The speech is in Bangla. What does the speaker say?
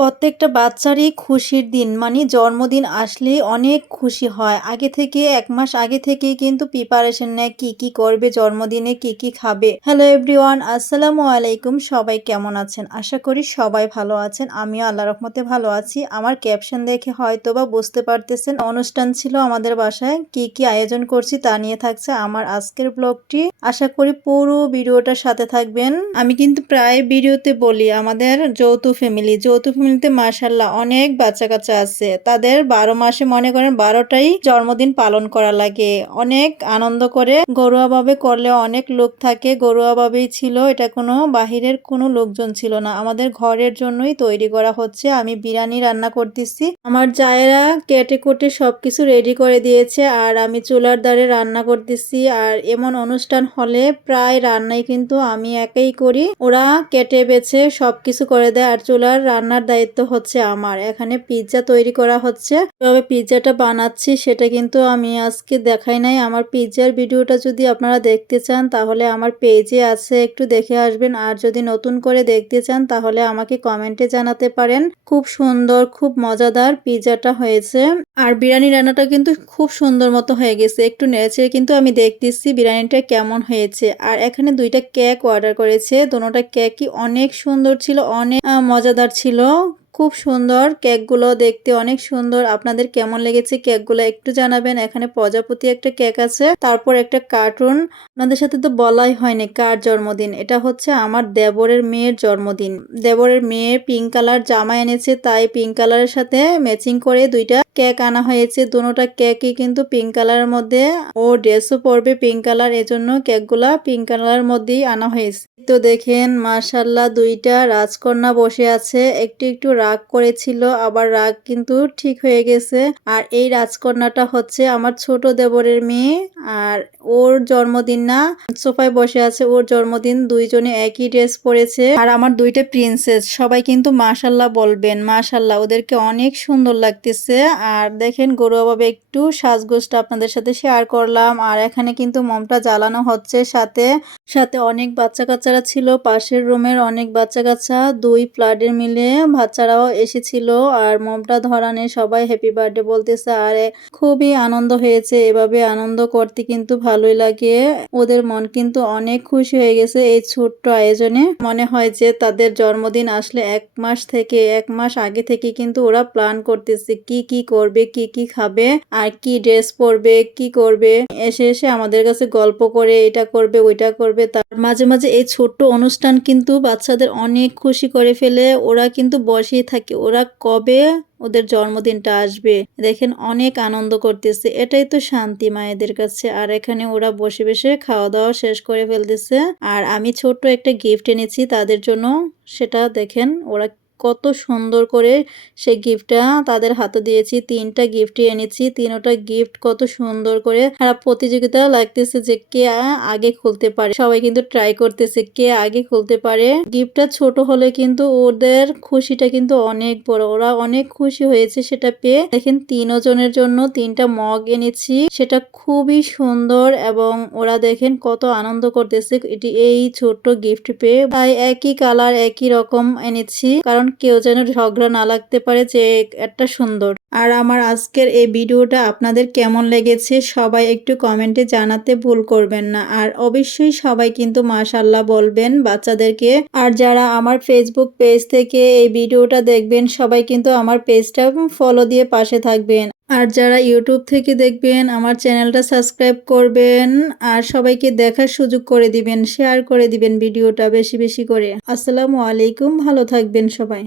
প্রত্যেকটা বাচ্চারই খুশির দিন মানে জন্মদিন আসলেই অনেক খুশি হয়। আগে থেকে, এক মাস আগে থেকেই কিন্তু প্রিপারেশন নেয় কি কি করবে, জন্মদিনে কি কি খাবে। হ্যালো এভরিওয়ান আসসালামু আলাইকুম, সবাই কেমন আছেন? আশা করি সবাই ভালো আছেন। আমিও আল্লাহ রহমতে ভালো আছি। আমার ক্যাপশন দেখে হয়তো বা বুঝতে পারতেছেন, অনুষ্ঠান ছিল আমাদের বাসায়, কি কি আয়োজন করছি তা নিয়ে থাকছে আমার আজকের ব্লগটি আশা করি পুরো ভিডিওটার সাথে থাকবেন। আমি কিন্তু প্রায় ভিডিওতে বলি, আমাদের যৌথ ফ্যামিলি যৌথ ফ্যামিলিতে মার্শাল্লাহ অনেক বাচ্চা কাচ্চা আছে। তাদের বারো মাসে মনে করেন বারোটাই জন্মদিন পালন করা লাগে। অনেক আনন্দ করে, ঘরোয়াভাবে করলে অনেক লোক থাকে, ঘরোয়াভাবেই ছিল। এটা কোনো বাহিরের কোনো লোকজন ছিল না। আমাদের ঘরের জন্যই তৈরি করা হচ্ছে। আমি বিরিয়ানি রান্না করতেছি। আমার জায়েরা কেটে কুটে সবকিছু রেডি করে দিয়েছে। আর আমি চুলার দ্বারে রান্না করতেছি। আর এমন অনুষ্ঠান হলে প্রায় রান্নাই কিন্তু আমি একাই করি। ওরা কেটে বেছে সবকিছু করে দেয় আর চুলার রান্নার দায়িত্ব হচ্ছে আমার। এখানে পিৎজা তৈরি করা হচ্ছে। তবে পিৎজাটা বানাচ্ছি সেটা কিন্তু আমি আজকে দেখাই নাই। আমার পিৎজার ভিডিওটা যদি আপনারা দেখতে চান, তাহলে আমার পেজে আছে, একটু দেখে আসবেন। আর যদি নতুন করে দেখতে চান, তাহলে আমাকে কমেন্টে জানাতে পারেন। খুব সুন্দর, খুব মজাদার পিৎজাটা হয়েছে। আর বিরিয়ানি রান্নাটা কিন্তু খুব সুন্দর মতো হয়ে গেছে। একটু নেড়েছে কিন্তু আমি দেখতেছি বিরিয়ানিটা কেমন হয়েছে। আর এখানে দুইটা কেক অর্ডার করেছে। দোনোটা কেকই অনেক সুন্দর ছিল, অনেক মজাদার ছিল। খুব সুন্দর কেকগুলো দেখতে অনেক সুন্দর। আপনাদের কেমন লেগেছে কেকগুলো একটু জানাবেন। এখানে প্রজাপতি একটা কেক আছে, তারপর একটা কার্টুন। আপনাদের সাথে তো বলাই হয়নি কার জন্মদিন, এটা হচ্ছে আমার দেবরের মেয়ের জন্মদিন। দেবরের মেয়ে পিঙ্ক কালার জামা এনেছে, তাই পিঙ্ক কালারের সাথে ম্যাচিং করে দুইটা কেক আনা হয়েছে। দুটোটা কেকই কিন্তু পিঙ্ক কালারের মধ্যে, ও ড্রেসও পরবে পিঙ্ক কালার, এজন্য কেকগুলা পিঙ্ক কালারের মধ্যেই আনা হয়েছে। তো দেখেন মাশাল্লাহ দুইটা রাজকন্যা বসে আছে। একটু একটু রাগ করেছিল, আবার রাগ কিন্তু ঠিক হয়ে গেছে। আর এই রাজকন্যাটা হচ্ছে আমার ছোট দেবরের মেয়ে, আর ওর জন্মদিন না, সোফায় বসে আছে, ওর জন্মদিন দুইজনে একই ড্রেস পরেছে। আর আমার দুইটা প্রিন্সেস, সবাই কিন্তু মাশাল্লাহ বলবেন, মাশাল্লাহ, ওদেরকে অনেক সুন্দর লাগতেছে। আর দেখেন গরুয়াভাবে একটু সাজগোজটা আপনাদের সাথে শেয়ার করলাম। আর এখানে কিন্তু মমটা জ্বালানো হচ্ছে সাথে সাথে অনেক বাচ্চা কাচ্চারা ছিল, পাশের রুমের অনেক বাচ্চা কাচ্চা দুই ফ্লাডের মিলে বাচ্চারাও এসেছিল আর মমটা ধরানে সবাই হ্যাপি বার্থডে বলতেছে। আর খুবই আনন্দ হয়েছে, এভাবে আনন্দ করতে কিন্তু ভালোই লাগে। ওদের মন কিন্তু অনেক খুশি হয়ে গেছে এই ছোট্ট আয়োজনে। মনে হয় যে তাদের জন্মদিন আসলে এক মাস থেকে, এক মাস আগে থেকে কিন্তু ওরা প্ল্যান করতেছে কি কি করবে, কি কি খাবে, আর কি ড্রেস পরবে, কি করবে। এসে এসে আমাদের কাছে গল্প করে, এটা করবে, ওইটা করবে। তার মাঝে মাঝে এই ছোট্ট অনুষ্ঠান কিন্তু বাচ্চাদের অনেক খুশি করে ফেলে। ওরা কিন্তু বসেই থাকি। ওরা কবে ওদের জন্মদিনটা আসবে? দেখেন অনেক আনন্দ করতেছে। এটাই তো শান্তি মায়েদের কাছে। আর এখানে ওরা বসে বসে খাওয়া দাওয়া শেষ করে ফেলতেছে। আর আমি ছোট্ট একটা গিফট এনেছি তাদের জন্য। সেটা দেখেন ওরা কত সুন্দর করে সেই গিফটটা তাদের হাতে দিয়েছি। তিনটা গিফটই এনেছি। তিনটা গিফট কত সুন্দর করে আর প্রতিযোগিতা লাগতেছে যে কে আগে খুলতে পারে। সবাই কিন্তু ট্রাই করতেছে কে আগে খুলতে পারে। গিফটটা ছোট হলে কিন্তু ওদের খুশিটা কিন্তু অনেক বড়। ওরা অনেক খুশি হয়েছে সেটা পেয়ে। দেখেন তিনজনের জন্য তিনটা মগ এনেছি। সেটা খুবই সুন্দর এবং ওরা দেখেন কত আনন্দ করতেছে। এটি এই ছোট্ট গিফট পেয়ে। তাই একই কালার একই রকম এনেছি। কারণ কেউ যেন ঝগড়া না লাগতে পারে যে একটা সুন্দর। আর আমার আজকের এই ভিডিওটা আপনাদের কেমন লেগেছে সবাই একটু কমেন্টে জানাতে ভুল করবেন না। আর অবশ্যই সবাই কিন্তু মাশাল্লাহ বলবেন বাচ্চাদেরকে। আর যারা আমার ফেসবুক পেজ থেকে এই ভিডিওটা দেখবেন সবাই কিন্তু আমার পেজটা ফলো দিয়ে পাশে থাকবেন। আর যারা ইউটিউব থেকে দেখবেন, আমার চ্যানেলটা সাবস্ক্রাইব করবেন আর সবাইকে দেখার সুযোগ করে দিবেন শেয়ার করে দিবেন ভিডিওটা বেশি বেশি করে। আসসালামু আলাইকুম, ভালো থাকবেন সবাই।